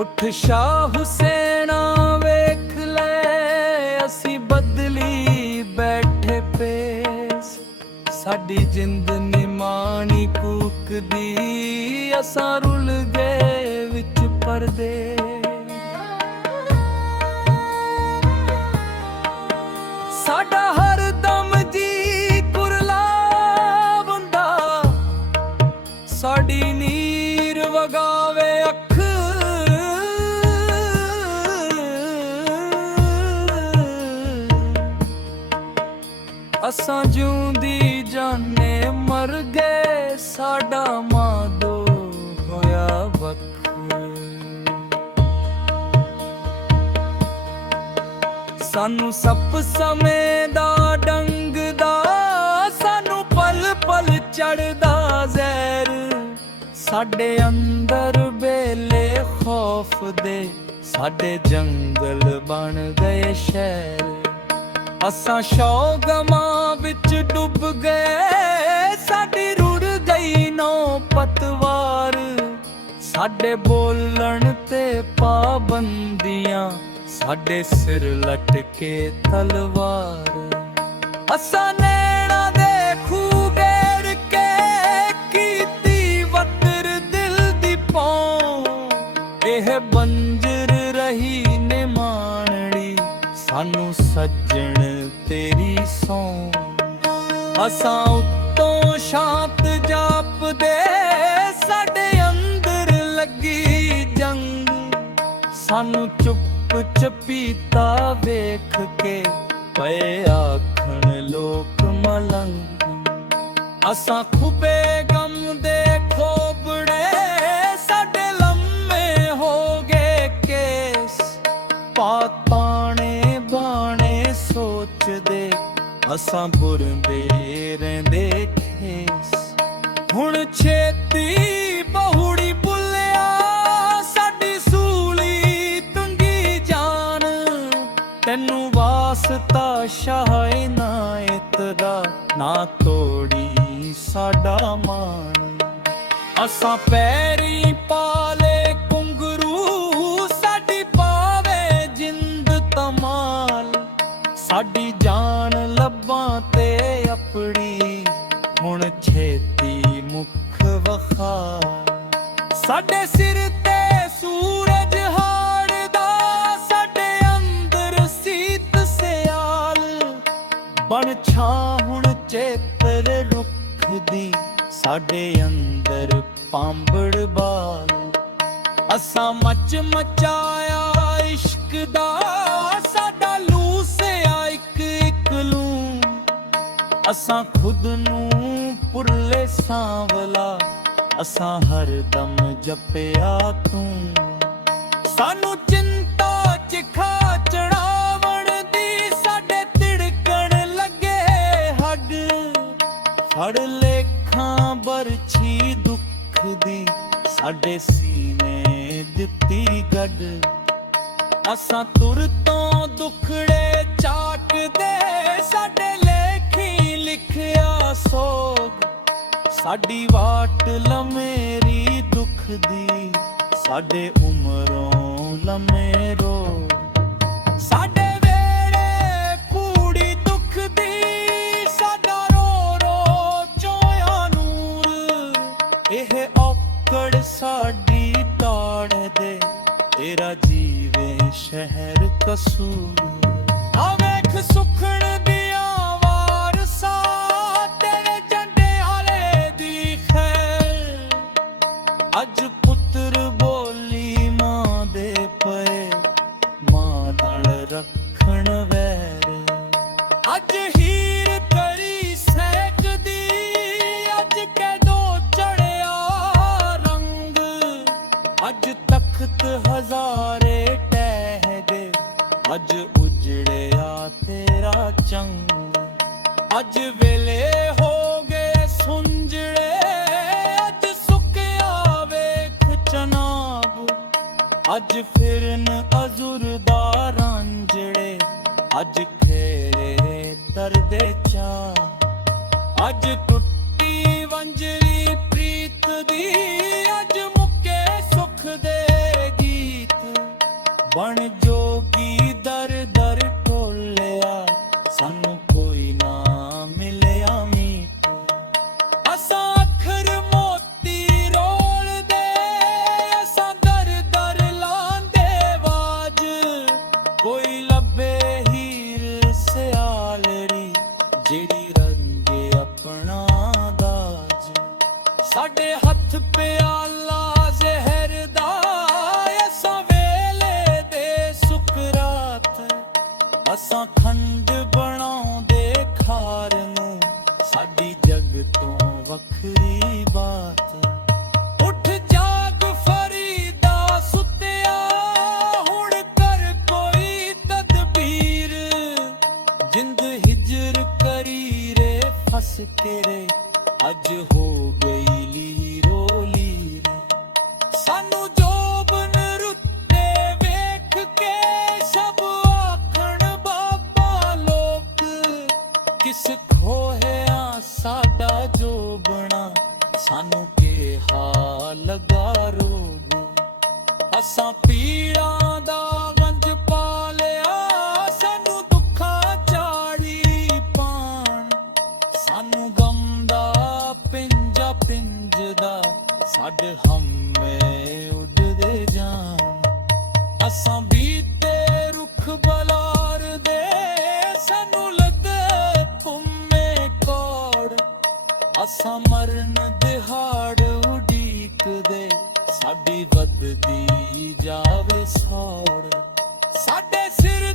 उठ शाह हुसैना वेख ले असी बदली बैठे पेस साडी जिंद निमाणी कूकदी असां रुल गए विच परदे साडा हर दम जी कुरला बंदा साडी नीर वगावे अख असां जिउंदी जाने मर गए साडा मादो होया वख सानू सप समय दा डंग दा सानू पल पल चढ़दा जहर साडे अंदर बेले खौफ दे साडे जंगल बन गए शहर असां शौगमा विच डुब गए साडी रुड़ गई नौ पतवार साडे बोलण ते पाबंदियां साडे सिर लटके तलवार असां नैना दे खूह गेर के कीती वतर दिल दी पौं एह बंजर रही ने माणड़ी सानू सज्जण तेरी सौं असां उत्तों शांत जापदे साडे अंदर लगी जंग सानू चुप चपीता वेख के पे आखण लोक मलंग असां खुबे गम दे खोबड़े साडे लम्मे हो गए केस पाताने बाणे सोचदे असां बुरदे रहिंदे खेस हुण छेती बहुड़ी बुलिया साडी सूली तुंगी जान तैनू वास्ता शाह इनायत दा ना तोड़ी साडा मान असां पैरी पाले कुंगरू साडी पावे जिंद तमाल साडी जान लब्बां ते अपड़ी हुण छेती मुख वखा साडे सिर ते सूरज हाड़दा साडे अंदर सीत सियाल बन छां हुण चेतर रुख दी साडे अंदर पांबड़ बाल असां मच मचाया इश्क दा साडा लूसिया इक लूं असां खुद नू पुरले सांवला असां हर दम जपिया तू सानू चिंता चिखा चढ़ावण दी साडे तिड़कण लगे हड फड़ लेखां बरछी दुख दी साडे सीने दित्ती गड असां तुर तों दुखड़े चाकदे साडे लेखी लिखिया सोग साडी वाट लमेरी दुख दी साडे उमरों लमेरो साडे वेड़े कूड़ी दुख दी साडा रो रो चोया नूर एह औकड़ साडी ताड़ दे तेरा जीवे शहर कसूर आवेख सुखण दिया वारसा तेरे झंडे आले दी खैर अज पुत्र बोली मां दे पे मां नाल रखण वैर अज हीर करी सैक दी अज कैदो चढ़िया रंग अज तख्त हजारे टह गए अज उजड़िया तेरा चंग अज वेले हो गए सुंजड़े अज सुकिया वेख चनाब अज फिरन अजुरदा रांझड़े अज खेरे दर्दे चा अज टुट्टी वंजरी प्रीत दी अज मुके सुख दे गीत ਬਣ ਜੋਗੀ ਦਰ ਦਰ ਟੋਲਿਆ ਸਾਨੂੰ ਕੋਈ ਨਾ ਮਿਲਿਆ ਮੀਤ ਅਸਾਂ ਅੱਖਰ ਮੋਤੀ ਰੋਲਦੇ ਅਸਾਂ ਦਰ ਦਰ ਲਾਂਦੇ ਵਾਜ ਕੋਈ ਲੱਭੇ ਹੀਰ ਸਿਆਲੜੀ ਜਿਹੜੀ ਰੰਗੇ ਆਪਣਾ ਦਾਜ ਸਾਡੇ ਹੱਥ ਪਿਆਲਾ ਜ਼ਹਿਰ ਦਾ ਅਸਾਂ ਵੇਲੇ ਦੇ ਸੁਕਰਾਤ ਅਸਾਂ ਖੰਡ ਬਣਾਉਂਦੇ ਖਾਰ ਨੂੰ ਸਾਡੀ ਜਗ ਤੋਂ ਵੱਖਰੀ ਬਾਤ ਉੱਠ ਜਾਗ ਫਰੀਦਾ ਸੁੱਤਿਆ ਹੁਣ ਕਰ ਕੋਈ ਤਦਬੀਰ ਜਿੰਦ ਹਿਜਰ ਕਰੀ ਰੇ ਫਸ ਕੇ ਰੇ ਅੱਜ ਹੋ ਗਈ ਲੀਰੋ ਲੀਰ ਸਾਨੂੰ ਜੋਬਨ ਰੁੱਤੇ ਵੇਖ ਕੇ ਸਭ ਆਖਣ ਬਾਬਾ ਲੋਕ ਕਿਸ ਖੋਹਿਆ ਸਾਡਾ ਜੋਬਣਾ ਸਾਨੂੰ ਕਿਹਾ ਲਗਾ ਰੋਗ ਅਸਾਂ ਪੀੜਾਂ ਦਾ ਗੰਜ ਪਾ ਲਿਆ ਸਾਨੂੰ ਦੁੱਖਾਂ ਚਾੜੀ ਪਾਣ ਸਾਨੂੰ ਗਮ ਦਾ ਪਿੰਜਾ ਪਿੰਜਦਾ ਸਾਡੇ ਹਮੇ ਉੱਡਦੇ ਜਾਣ ਅਸਾਂ ਬੀਤੇ ਰੁੱਖ ਬਲਾਰ ਦੇ ਸਾਨੂੰ ਲੱਗੇ ਪੁੰਮੇ ਕੋੜ ਅਸਾਂ ਮਰਨ ਦਿਹਾੜ ਉਡੀਕਦੇ ਸਾਡੀ ਵੱਧਦੀ ਜਾਵੇ ਸੌੜ ਸਾਡੇ ਸਿਰ